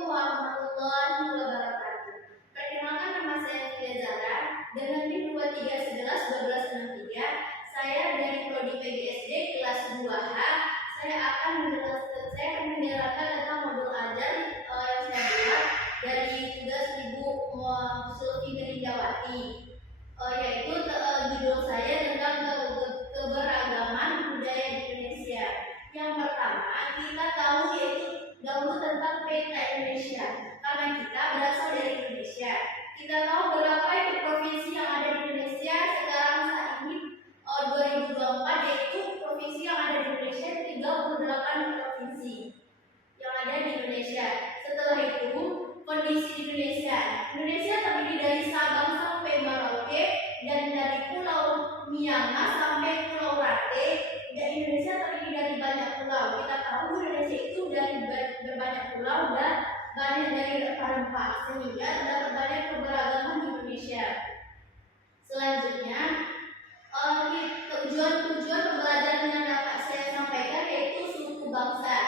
Assalamualaikum warahmatullahi wabarakatuh. Perkenalkan, nama saya Fia Zara dengan NIM 23111263. Saya dari Prodi PGSD kelas 2H. Saya akan menjelaskan tentang modul ajar yang saya buat dari tugas Ibu Sulfi Gerindawati, yaitu judul saya tentang keberagaman budaya di Indonesia. Yang pertama, kita tahu yaitu dahulu tentang peta Indonesia, karena kita berasal dari Indonesia. Kita tahu berapa itu provinsi yang ada di Indonesia sekarang saat ini 2024, yaitu provinsi yang ada di Indonesia 38 provinsi yang ada di Indonesia. Setelah itu, kondisi Indonesia terdiri dari Sabang sampai Merauke dan dari Pulau Myanmar sampai Pulau Rate. Dan Indonesia terdiri dari banyak pulau. Kita tahu Indonesia itu dari berbanyak pulau dan banyak dari rempah-rempah, sehingga terdapat banyak keberagaman di Indonesia. Selanjutnya, tujuan pembelajaran yang dapat saya sampaikan yaitu suku bangsa,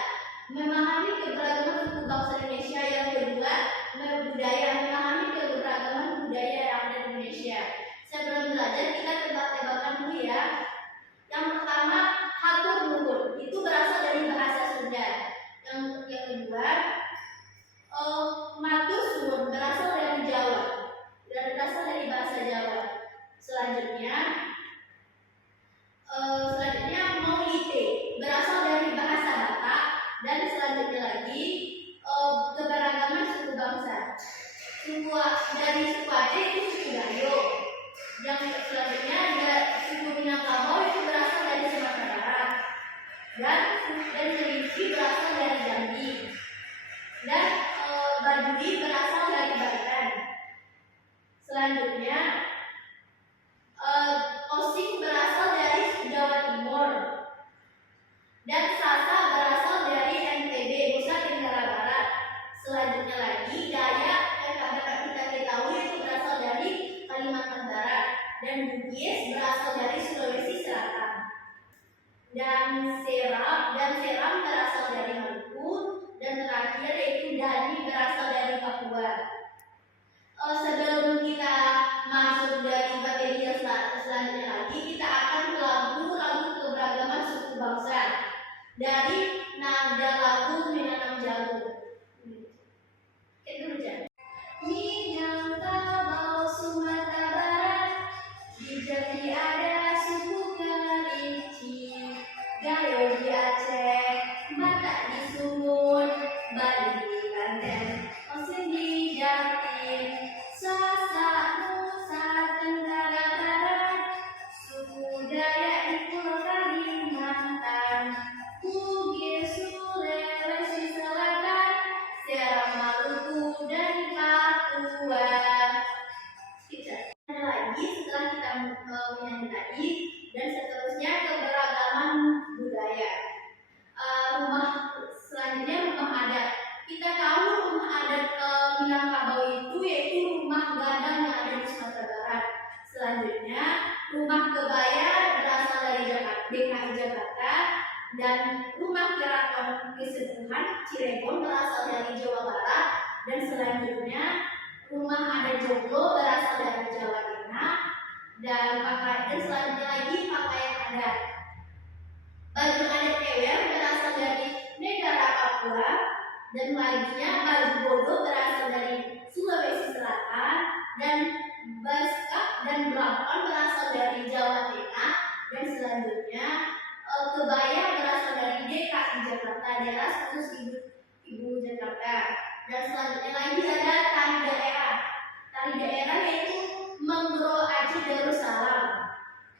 memahami keberagaman suku bangsa Indonesia. Yang kedua, budaya, memahami keberagaman budaya yang ada di Indonesia. Sebelum belajar, kita tebak-tebakan dulu ya. Yang pertama, hatur nuhun, itu berasal dari bahasa Sunda. Yang kedua, matur suwun berasal dari Jawa, dan berasal dari bahasa Jawa. Selanjutnya maulite berasal dari bahasa Batak. Dan selanjutnya lagi keberagaman suku bangsa. Dari suku Aceh itu suku Gayo. Yang selanjutnya ada suku Minangkabau, itu berasal dari Sumatera Barat. Dan Serinci berasal dari Jambi. Dan Baduy berasal dari Banten. Selanjutnya Osing berasal dari Jawa Timur. Dan Sasa berasal dari NTB, Nusa Tenggara Barat. Selanjutnya lagi Dayak yang dapat kita ketahui itu berasal dari Kalimantan Barat. Dan Bugis berasal dari Sulawesi Selatan. Dan Seram berasal dari Maluku. Dan terakhir yaitu Dani berasal dari Papua. Sebelum kita masuk dari materi yang selanjutnya lagi, kita akan ke lagu keberagaman suku bangsa dari nada lagu Minangkabau Jalu. Itu dulu. Minangkabau Sumatera Barat, di Jambi ada suku Kerinci, Gayo di Aceh, Batak di Sumut, Bali di Banten, Osing di Jatim, Sasak Nusa Tenggara Barat, suku Dayak di Pulau Kalimantan, Bugis Sulawesi Selatan, Seram Maluku dan Papua. Lagi setelah kita menyanyi tadi, dan seterusnya keberagaman budaya. Selanjutnya rumah adat. Kita tahu rumah adat Minangkabau itu yaitu rumah gadang yang ada di Sumatera Barat. Selanjutnya rumah kebaya berasal dari DKI Jakarta, dan rumah keraton Kesepuhan Cirebon berasal dari Jawa Barat. Dan selanjutnya rumah adat Joglo berasal dari Jawa Tengah. Dan selanjutnya lagi pakaian adat. Baju adat Kewer berasal dari negara Papua. Dan lainnya baju bodo berasal dari Sulawesi Selatan. Dan baskap dan belakon berasal dari Jawa Tengah. Dan selanjutnya kebaya berasal dari DKI Jakarta, daerah khusus Ibu Jakarta. Dan selanjutnya lagi ada tari daerah. Tari daerah yaitu Menggro Aceh Darussalam,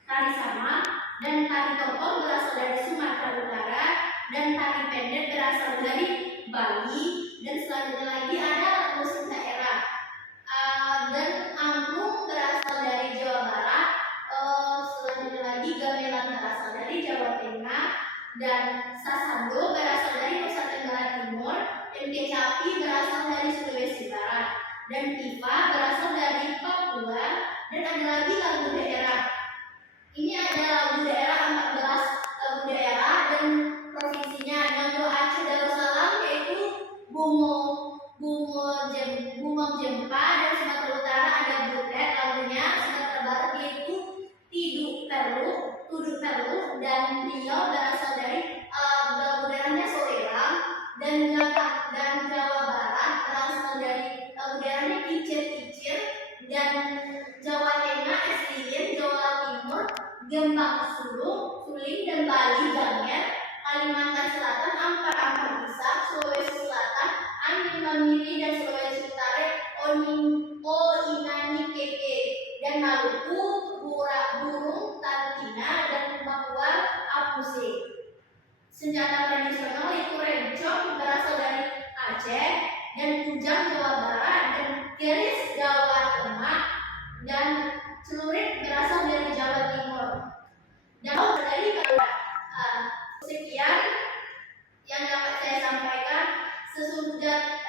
tari samak dan tari topeng berasal dari Sumatera Utara, dan tari pendek berasal dari Bali. Dan selanjutnya lagi ada musik daerah, dan angklung berasal dari Jawa Barat. Selanjutnya lagi gamelan berasal dari Jawa Tengah, dan sasando berasal dari Nusa Tenggara Timur, dan kecapi berasal dari Sulawesi Barat, dan pipa berasal dari Papua. Dan ada lagi lagu daerah. Ini ada lagu daerah 14 lagu daerah dan provinsinya. Yang Aceh Darussalam yaitu Bungo Bungong Jempa, dan Sumatera Utara ada Butet, lagunya Sumatera Barat yaitu Tuduk Perlu, dan Riau berasal dari lagu Soreang, dan Jawa Barat berasal dari lagu Kicir-Kicir, dan Jawa Tengah Eslin, Jawa Timur Gembang Suling, dan Bali Janger, Kalimantan Selatan Ampar-Ampar Pisang, Sulawesi Selatan Angin Mamili, dan Sulawesi Utara Oinani Keke, dan Maluku burung Tantina, dan Papua Apuse. Senjata tradisional itu rencong berasal dari Aceh, dan kujang Jawa Barat, dan keris Jawa Tengah, dan celurit berasal dari Jawa Timur. Dan dari sekian yang dapat saya sampaikan. Sesudah